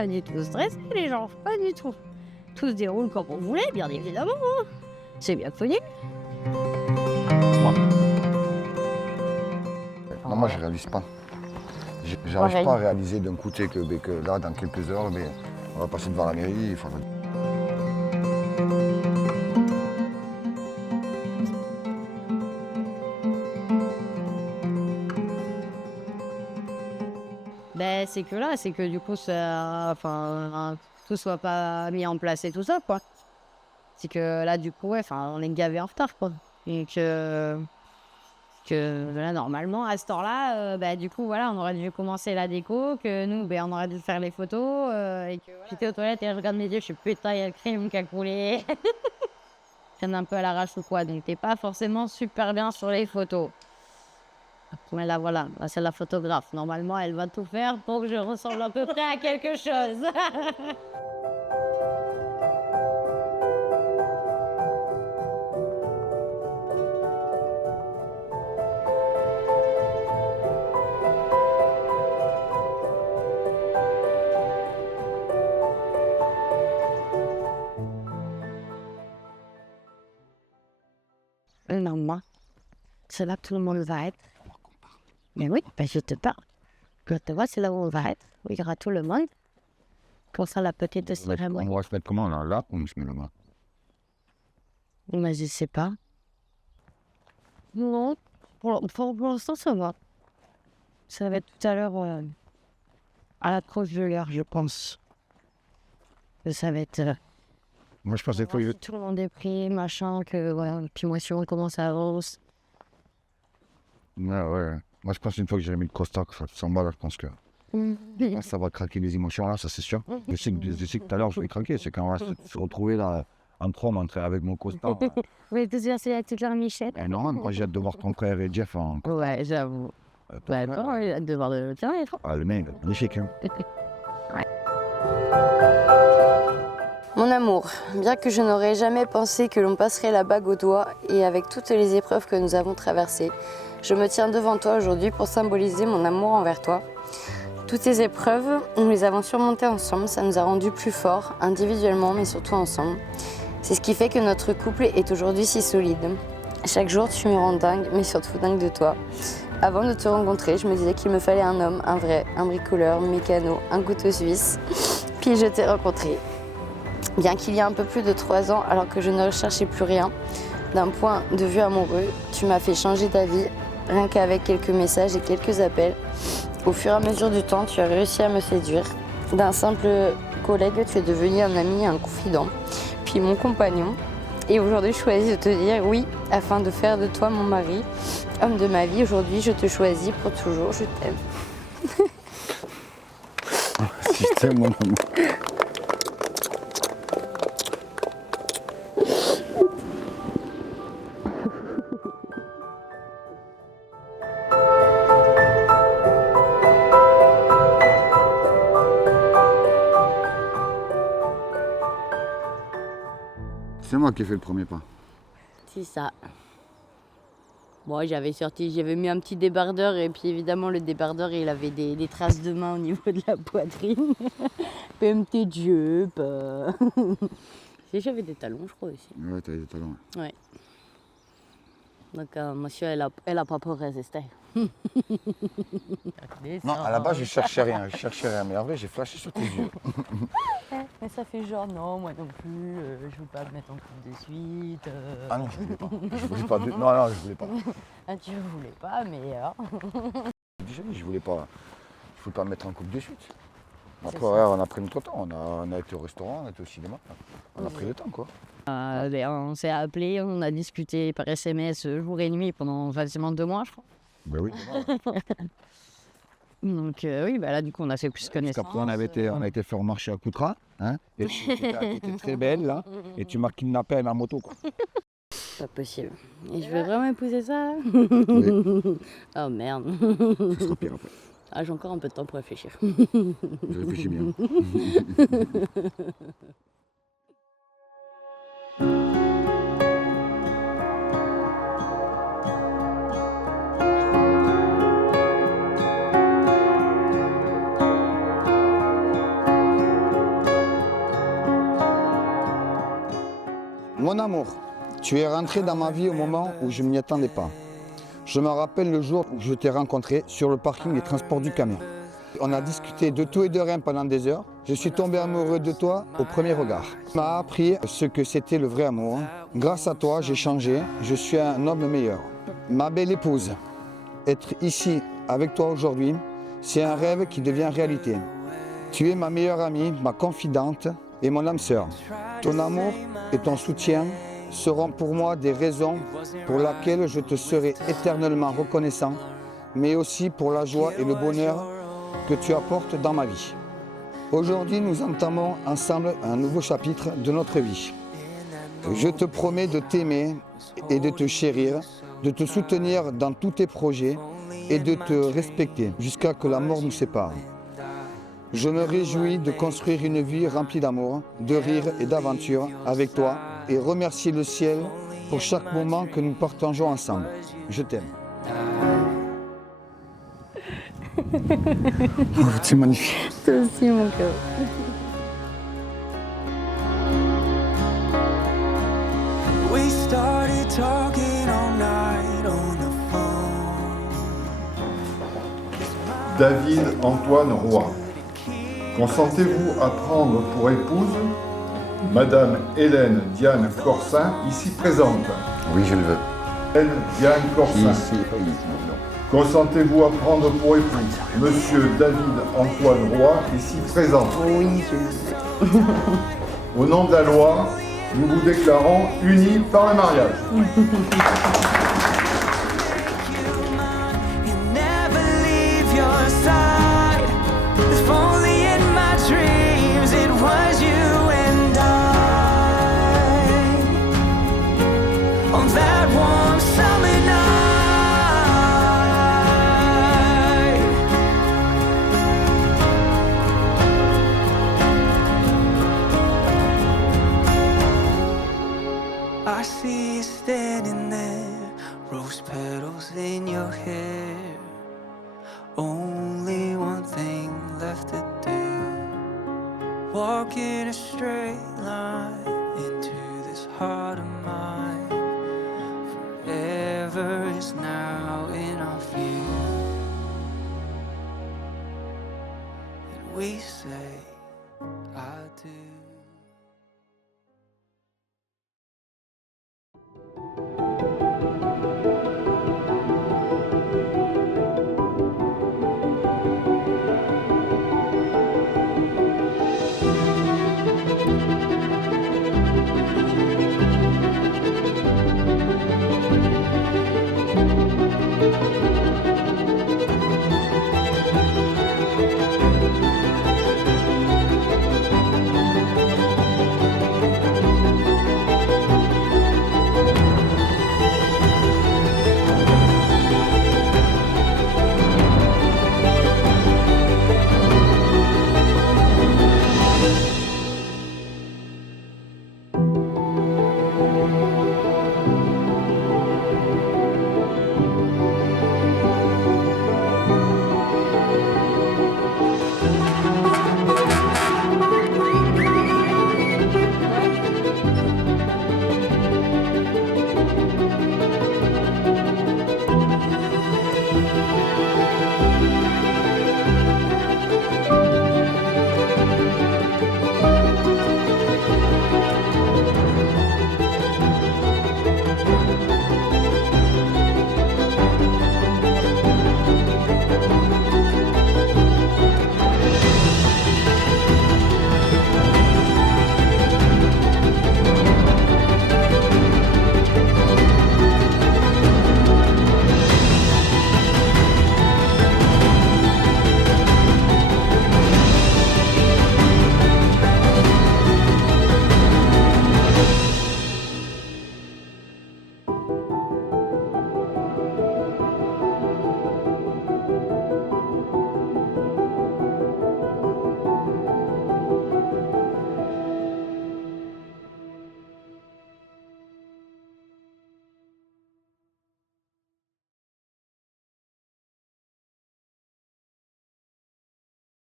pas du tout stressés, les gens, pas du tout. Tout se déroule comme on voulait, bien évidemment. Hein. C'est bien connu. Non, moi je réalise pas. J'arrive pas à réaliser d'un côté que là, dans quelques heures, on va passer devant la mairie. Il faudra... Ben, c'est que là, c'est que du coup, tout soit pas mis en place et tout ça, quoi. C'est que là, du coup, ouais, on est gavé en retard, quoi. Et que là, normalement, à ce temps-là, du coup, voilà, on aurait dû commencer la déco, que nous, on aurait dû faire les photos, et que voilà. J'étais aux toilettes et je regarde mes yeux, je suis putain, il y a le crime qui a coulé. Je traîne un peu à l'arrache ou quoi, donc t'es pas forcément super bien sur les photos. Mais là, voilà, là, c'est la photographe. Normalement, elle va tout faire pour que je ressemble à peu près à quelque chose. Non, c'est là que tout le monde va être. Mais oui, je te parle. Que tu vois, c'est là où on va être. Où il y aura tout le monde. Pour ça, la petite cérémonie. On va se mettre comment là? Là ou on se met là-bas? Mais je sais pas. Non, pour l'instant, ça va. Ça va être tout à l'heure à la croche de l'heure, je pense. Ça va être... Moi je pensais que tout le monde est pris, machin, que voilà. Puis moi, si on commence à avancer. Ouais. Moi je pense une fois que j'ai mis le costard, que ça s'en va là, je pense que ça va craquer les émotions là, ça c'est sûr. Je sais que tout à l'heure je vais craquer, c'est quand on va se retrouver là entre hommes, avec mon costard. Oui, tout ça, c'est toute leur Michel. Eh non, moi j'ai hâte de voir ton frère et Jeff en... Ouais, j'avoue. Ouais, attends, il a de voir le tien et tout. Ah le mec, magnifique hein. Mon amour, bien que je n'aurais jamais pensé que l'on passerait la bague au doigt et avec toutes les épreuves que nous avons traversées, je me tiens devant toi aujourd'hui pour symboliser mon amour envers toi. Toutes ces épreuves, nous les avons surmontées ensemble, ça nous a rendus plus forts, individuellement mais surtout ensemble. C'est ce qui fait que notre couple est aujourd'hui si solide. Chaque jour, tu me rends dingue, mais surtout dingue de toi. Avant de te rencontrer, je me disais qu'il me fallait un homme, un vrai, un bricoleur, mécano, un couteau suisse. Puis je t'ai rencontré. Bien qu'il y ait un peu plus de 3 ans, alors que je ne recherchais plus rien, d'un point de vue amoureux, tu m'as fait changer d'avis, rien qu'avec quelques messages et quelques appels. Au fur et à mesure du temps, tu as réussi à me séduire. D'un simple collègue, tu es devenu un ami et un confident, puis mon compagnon. Et aujourd'hui, je choisis de te dire oui, afin de faire de toi mon mari, homme de ma vie. Aujourd'hui, je te choisis pour toujours, je t'aime. Si je t'aime mon amour. C'est moi qui ai fait le premier pas. C'est ça. Bon, j'avais mis un petit débardeur et puis évidemment le débardeur il avait des traces de main au niveau de la poitrine. Même tes yeux. J'avais des talons je crois aussi. Ouais, t'as des talons. Ouais. Donc monsieur elle a pas pu résister. Non, à la base je cherchais rien, mais en vrai j'ai flashé sur tes yeux. Mais ça fait genre non moi non plus, je veux pas me mettre en couple de suite. Ah non, je voulais pas. Non, je voulais pas. Ah tu voulais pas mais Déjà, je voulais pas me mettre en couple de suite. Après, C'est ça. ouais, on a pris notre temps, on a été au restaurant, on a été au cinéma. On a pris le temps quoi. on s'est appelé, on a discuté par SMS jour et nuit pendant facilement 2 mois je crois. Ben oui. Donc oui, là du coup on a fait plus connaissance. Après on a été faire un marché à Coutras, hein, et tu étais très belle là, et tu m'as kidnappé à ma moto quoi. Pas possible. Et je vais vraiment épouser ça. Oui. Oh merde. Ce sera pire après. Ah, j'ai encore un peu de temps pour réfléchir. Je réfléchis bien. Mon amour, tu es rentré dans ma vie au moment où je ne m'y attendais pas. Je me rappelle le jour où je t'ai rencontré sur le parking des transports du camion. On a discuté de tout et de rien pendant des heures. Je suis tombé amoureux de toi au premier regard. Tu m'as appris ce que c'était le vrai amour. Grâce à toi, j'ai changé. Je suis un homme meilleur. Ma belle épouse, être ici avec toi aujourd'hui, c'est un rêve qui devient réalité. Tu es ma meilleure amie, ma confidente et mon âme sœur. Ton amour et ton soutien seront pour moi des raisons pour lesquelles je te serai éternellement reconnaissant, mais aussi pour la joie et le bonheur que tu apportes dans ma vie. Aujourd'hui, nous entamons ensemble un nouveau chapitre de notre vie. Je te promets de t'aimer et de te chérir, de te soutenir dans tous tes projets et de te respecter jusqu'à que la mort nous sépare. Je me réjouis de construire une vie remplie d'amour, de rire et d'aventure avec toi et remercier le ciel pour chaque moment que nous partageons ensemble. Je t'aime. Oh, c'est magnifique. Toi aussi, mon cœur. We started talking all night on the phone. David Antoine Roy. Consentez-vous à prendre pour épouse Madame Hélène Diane Corsin, ici présente. Oui, je le veux. Hélène Diane Corsin. Consentez-vous à prendre pour épouse Monsieur David Antoine Roy, ici présent. Oui, je le veux. Au nom de la loi, nous vous déclarons unis par le mariage. You never leave your side. If only in my dreams it was you and I. On that warm summer night. I see you standing there, rose petals in your hair. Only one thing left to do. Walk in a straight line into this heart of mine. Forever is now in our view. And we say, I do.